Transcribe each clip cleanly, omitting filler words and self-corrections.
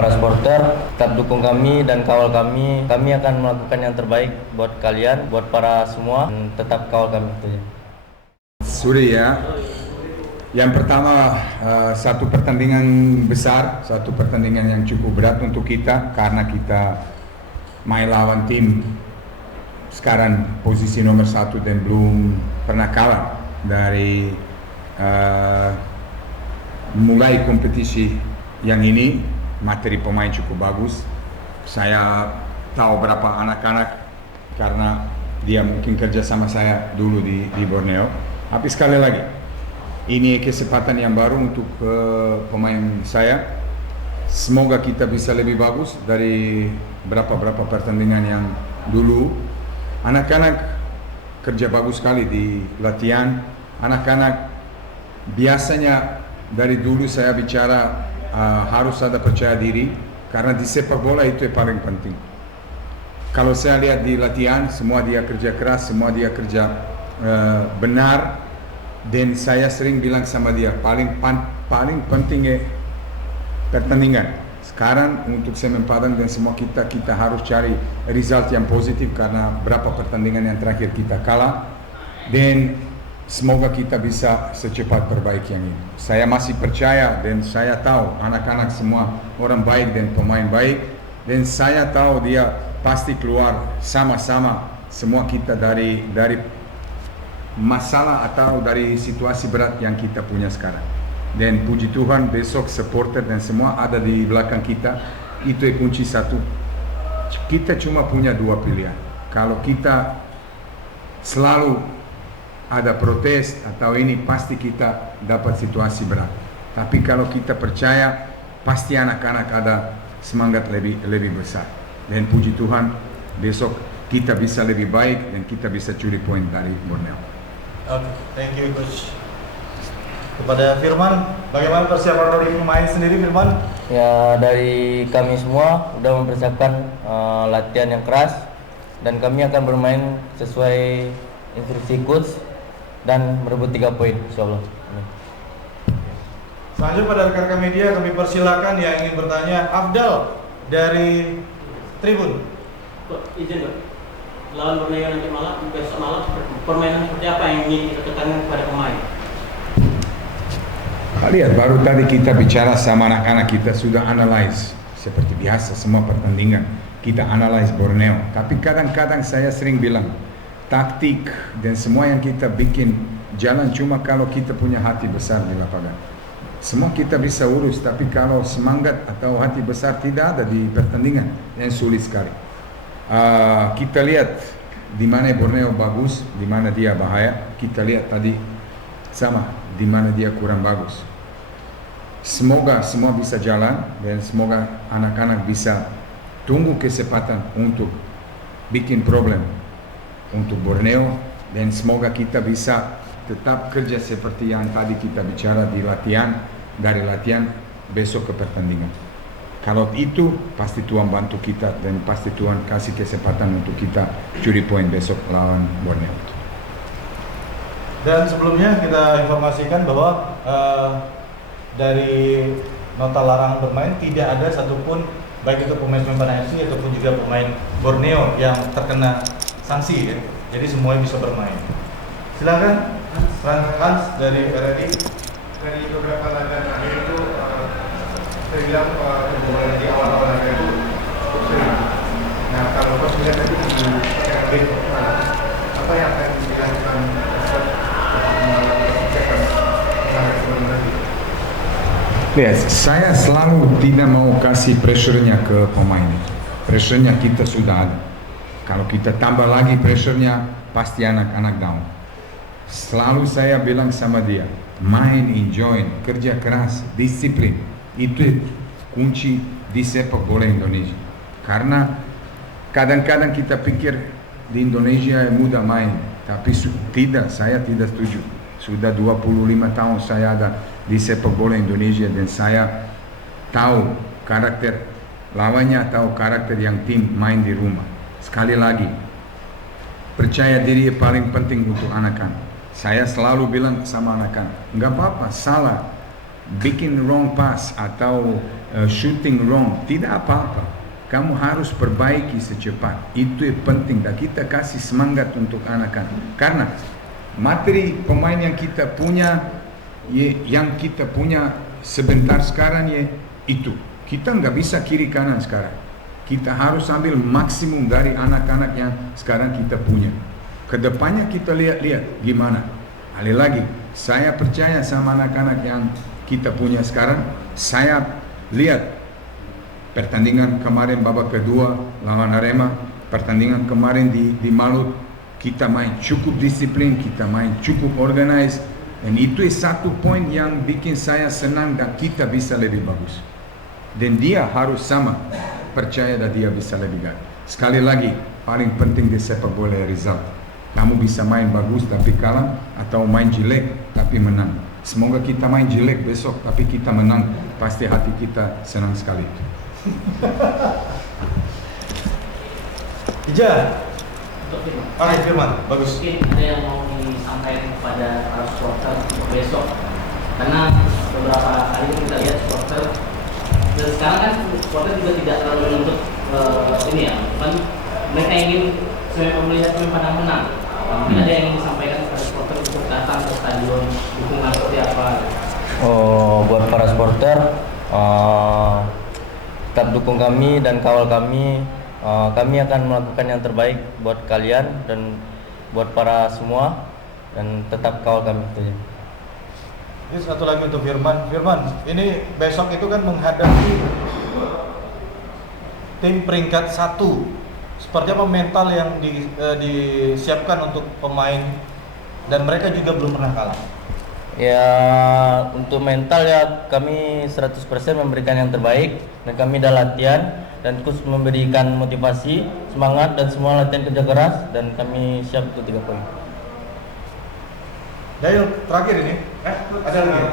para supporter, tetap dukung kami dan kawal kami. Kami akan melakukan yang terbaik buat kalian, buat para semua. Dan tetap kawal kami. Sudah ya. Yang pertama, satu pertandingan besar, satu pertandingan yang cukup berat untuk kita karena kita main lawan tim sekarang posisi nomor 1 dan belum pernah kalah dari mulai kompetisi yang ini. Materi pemain cukup bagus. Saya tahu berapa anak-anak karena dia mungkin kerja sama saya dulu di Borneo. Tapi sekali lagi, ini kesempatan yang baru untuk pemain saya. Semoga kita bisa lebih bagus dari berapa pertandingan yang dulu. Anak-anak kerja bagus sekali di latihan. Anak-anak biasanya dari dulu saya bicara harus ada percaya diri karena di sepak bola itu yang paling penting. Kalau saya lihat di latihan, semua dia kerja keras, semua dia kerja benar. Dan saya sering bilang sama dia, paling penting pertandingan. Sekarang untuk Semen Padang dan semua kita harus cari result yang positif karena berapa pertandingan yang terakhir kita kalah. Dan semoga kita bisa secepat perbaiki yang ini. Saya masih percaya dan saya tahu anak-anak semua orang baik dan pemain baik. Dan saya tahu dia pasti keluar sama-sama semua kita dari masalah atau dari situasi berat yang kita punya sekarang. Dan puji Tuhan besok supporter dan semua ada di belakang kita. Itu kunci satu. Kita cuma punya dua pilihan. Kalau kita selalu ada protes atau ini, pasti kita dapat situasi berat. Tapi kalau kita percaya, pasti anak-anak ada semangat lebih besar. Dan puji Tuhan besok kita bisa lebih baik dan kita bisa curi poin dari Borneo. Oke, thank you Coach. Kepada Firman, bagaimana persiapan dari pemain sendiri, Firman? Ya, dari kami semua sudah mempersiapkan latihan yang keras dan kami akan bermain sesuai instruksi coach dan merebut 3 poin, insyaallah. Selanjutnya pada rekan-rekan media kami persilakan yang ingin bertanya. Afdal dari Tribun. Izin Pak, lawan Borneo nanti besok malam permainan seperti apa yang ingin kita tekankan kepada pemain? Lihat, baru tadi kita bicara sama anak-anak, kita sudah analyze seperti biasa semua pertandingan kita analyze Borneo. Tapi kadang-kadang saya sering bilang taktik dan semua yang kita bikin jalan cuma kalau kita punya hati besar di lapangan. Semua kita bisa urus, tapi kalau semangat atau hati besar tidak ada di pertandingan, yang sulit sekali. Kita lihat di mana Borneo bagus, di mana dia bahaya. Kita lihat tadi sama di mana dia kurang bagus. Semoga semua bisa jalan dan semoga anak-anak bisa tunggu kesempatan untuk bikin problem untuk Borneo, dan semoga kita bisa tetap kerja seperti yang tadi kita bicara di latihan, dari latihan besok ke pertandingan. Kalau itu pasti Tuhan bantu kita dan pasti Tuhan kasih kesempatan untuk kita curi poin besok lawan Borneo. Dan sebelumnya kita informasikan bahwa dari nota larangan bermain tidak ada satupun baik itu pemain Semen Padang FC ataupun juga pemain Borneo yang terkena sanksi ya. Jadi semuanya bisa bermain. Silakan Hans dari RRI. Dari beberapa laga terakhir itu saya bilang kebobolan di awal-awal laga itu cukup sering. Nah, kalau Coach melihat tadi di RRI, apa yang akan dilakukan untuk melakukan sebelum Lihat, saya selalu tidak mau kasih pressure-nya ke pemain. Pressure-nya kita sudah ada. Kalau kita tambah lagi pressure-nya, pasti anak-anak down. Selalu saya bilang sama dia, main, enjoy, kerja keras, disiplin. Itu kunci di sepak bola Indonesia. Karena kadang-kadang kita pikir di Indonesia mudah main, tapi tidak, saya tidak setuju. Sudah 25 tahun saya ada di sepak bola Indonesia dan saya tahu karakter lawannya, tahu karakter yang tim main di rumah. Sekali lagi, percaya diri paling penting untuk anak-anak. Saya selalu bilang sama anak-anak, nggak apa-apa, salah, bikin wrong pass atau shooting wrong, tidak apa-apa. Kamu harus perbaiki secepat. Itu yang penting. Dan kita kasih semangat untuk anak-anak. Karena materi pemain yang kita punya, sebentar sekarang itu. Kita nggak bisa kiri kanan sekarang. Kita harus ambil maksimum dari anak-anak yang sekarang kita punya. Kedepannya kita lihat gimana. Sekali lagi, saya percaya sama anak-anak yang kita punya sekarang. Saya lihat pertandingan kemarin babak kedua lawan Arema, pertandingan kemarin di Malut, kita main cukup disiplin, kita main cukup organize, dan itu satu poin yang bikin saya senang dan kita bisa lebih bagus. Dan dia harus sama percaya dan dia bisa lebih baik. Sekali lagi, paling penting di sepak bola result. Kamu bisa main bagus tapi kalah, atau main jelek tapi menang. Semoga kita main jelek besok tapi kita menang. Pasti hati kita senang sekali itu. Ija, Untuk Firman. Firman, bagus. Mungkin ada yang mau disampaikan kepada para supporter untuk besok, karena beberapa kali kita lihat supporter, dan sekarang kan supporter juga tidak terlalu menuntut ini ya, kan mereka ingin melihat pemain pada menang. Mungkin ada yang ingin disampaikan kepada supporter untuk datang ke stadion, dukungan seperti apa? Oh, buat para supporter, tetap dukung kami dan kawal kami. Kami akan melakukan yang terbaik buat kalian dan buat para semua, dan tetap kawal kami itu. Ini satu lagi untuk Firman. Firman, ini besok itu kan menghadapi tim peringkat 1. Seperti apa mental yang disiapkan untuk pemain, dan mereka juga belum pernah kalah? Ya, untuk mental ya kami 100% memberikan yang terbaik, dan kami dah latihan dan terus memberikan motivasi, semangat, dan semua latihan kerja keras, dan kami siap untuk 3 poin. Dayul, terakhir ini, ada lagi?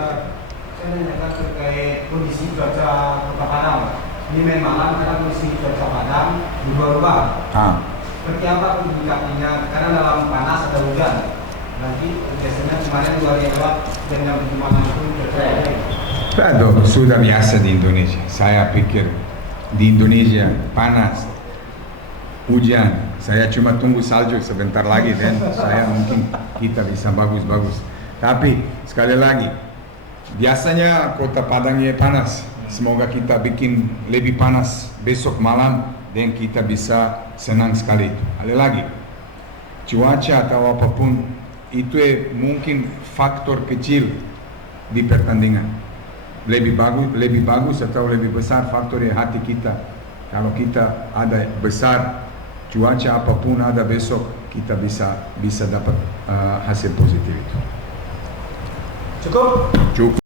Saya menanyakan terkait kondisi cuaca Kota Padang. Ini main malam karena kondisi cuaca Padang berubah-ubah. Seperti apa kebijakannya? Karena dalam panas ada hujan. Nanti biasanya kemarin 2 hari lewat dan jam 7 malam itu cuaca baik. Aduh, sudah biasa di Indonesia. Saya pikir di Indonesia panas, hujan. Saya cuma tunggu salju sebentar lagi dan saya mungkin kita bisa bagus-bagus. Tapi sekali lagi, biasanya Kota Padangnya panas. Semoga kita bikin lebih panas besok malam dan kita bisa senang sekali. Sekali lagi, cuaca atau apapun itu mungkin faktor kecil di pertandingan. Lebih bagus atau lebih besar faktor hati kita. Kalau kita ada besar, cuaca apapun ada besok, kita bisa dapat hasil positif itu. Cukup? Cukup.